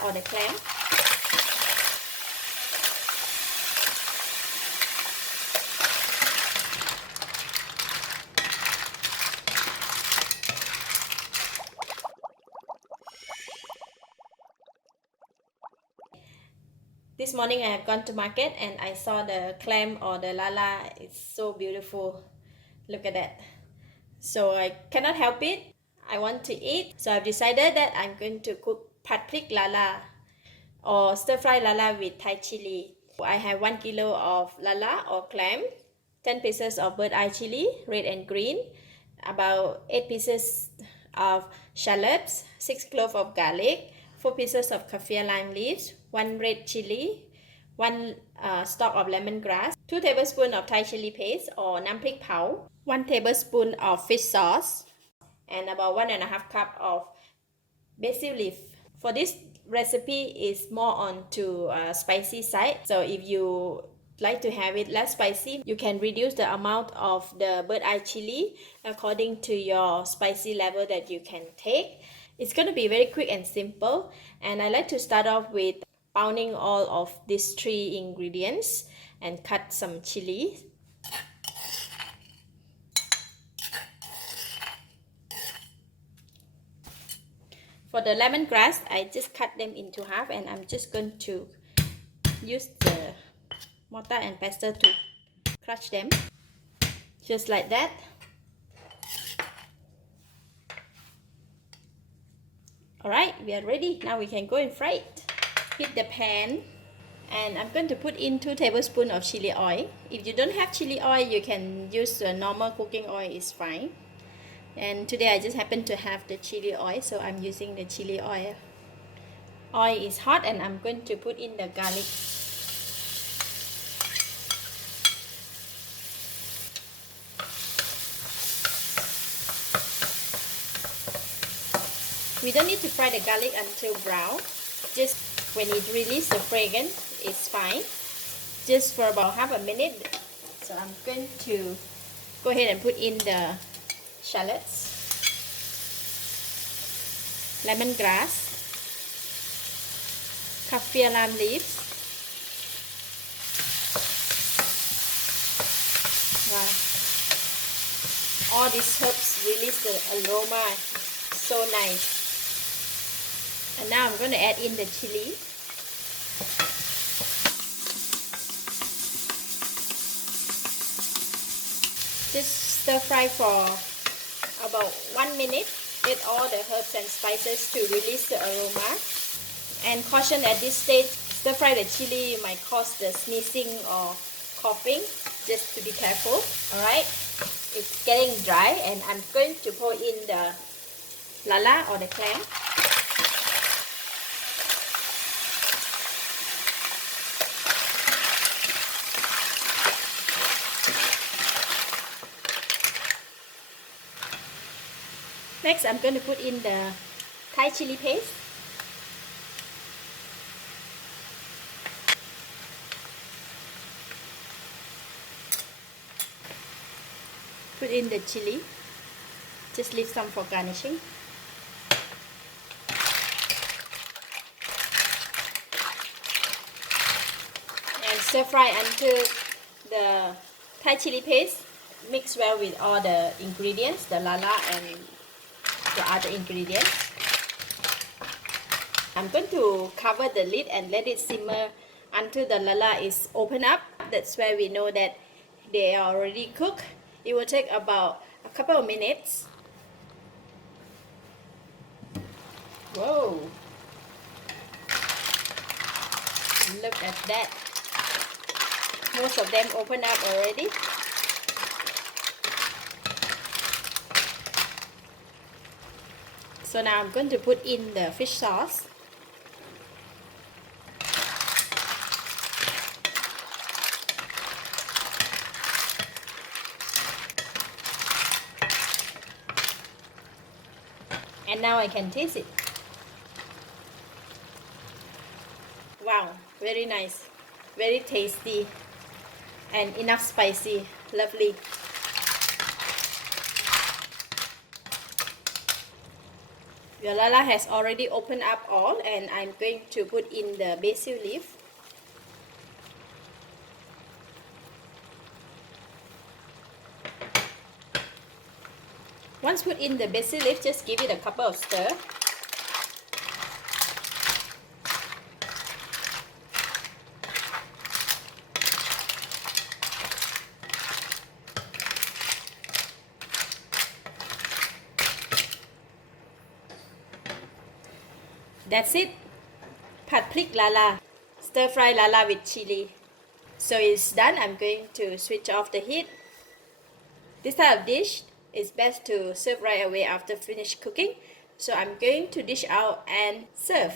lala or the clam. This morning I have gone to market and I saw the clam or the lala. It's so beautiful. Look at that. So I cannot help it. I want to eat. So I've decided that I'm going to cook prik lala or stir fry lala with Thai chili. I have 1 kilo of lala or clam, 10 pieces of bird eye chili, red and green, about 8 pieces of shallots, 6 cloves of garlic, 4 pieces of kaffir lime leaves, 1 red chili, 1 stalk of lemongrass, 2 tablespoons of Thai chili paste or nam prik pao, 1 tablespoon of fish sauce, and about 1.5 cup of basil leaf. For this recipe is more on to spicy side, so if you like to have it less spicy, you can reduce the amount of the bird eye chili according to your spicy level that you can take. It's going to be very quick and simple, and I like to start off with pounding all of these 3 ingredients and cut some chili. For the lemongrass, I just cut them into half and I'm just going to use the mortar and pestle to crush them, just like that. Alright, we are ready. Now we can go and fry it. Heat the pan and I'm going to put in 2 tablespoons of chili oil. If you don't have chili oil, you can use the normal cooking oil, is fine. And today I just happen to have the chili oil, so I'm using the chili oil. Oil is hot and I'm going to put in the garlic. We don't need to fry the garlic until brown. Just when it releases the fragrance, it's fine. Just for about half a minute. So I'm going to go ahead and put in the shallots, lemongrass, kaffir lime leaves. Wow. All these herbs release the aroma. So nice. And now I'm going to add in the chili. Just stir fry for about 1 minute. Get all the herbs and spices to release the aroma. And caution, at this stage, stir fry the chili, you might cause the sneezing or coughing. Just to be careful. Alright, it's getting dry and I'm going to pour in the lala or the clam. Next, I'm going to put in the Thai chili paste. Put in the chili. Just leave some for garnishing. And stir fry until the Thai chili paste mix well with all the ingredients, the lala and the other ingredients. I'm going to cover the lid and let it simmer until the lala is open up. That's where we know that they are already cooked. It will take about a couple of minutes. Whoa! Look at that. Most of them open up already. So now I'm going to put in the fish sauce. And now I can taste it. Wow, very nice, very tasty, and enough spicy. Lovely. Your lala has already opened up all, and I'm going to put in the basil leaf. Once put in the basil leaf, just give it a couple of stir. That's it. Prik lala. Stir fry lala with chili. So it's done. I'm going to switch off the heat. This type of dish is best to serve right away after finish cooking. So I'm going to dish out and serve.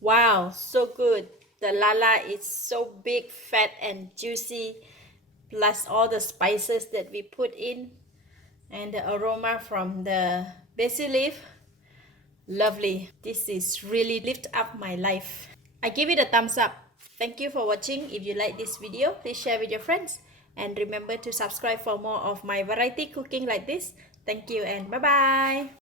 Wow, so good. The lala is so big, fat and juicy, plus all the spices that we put in and the aroma from the basil leaf. Lovely. This is really lift up my life. I give it a thumbs up. Thank you for watching. If you like this video, please share with your friends. And remember to subscribe for more of my variety cooking like this. Thank you and bye-bye.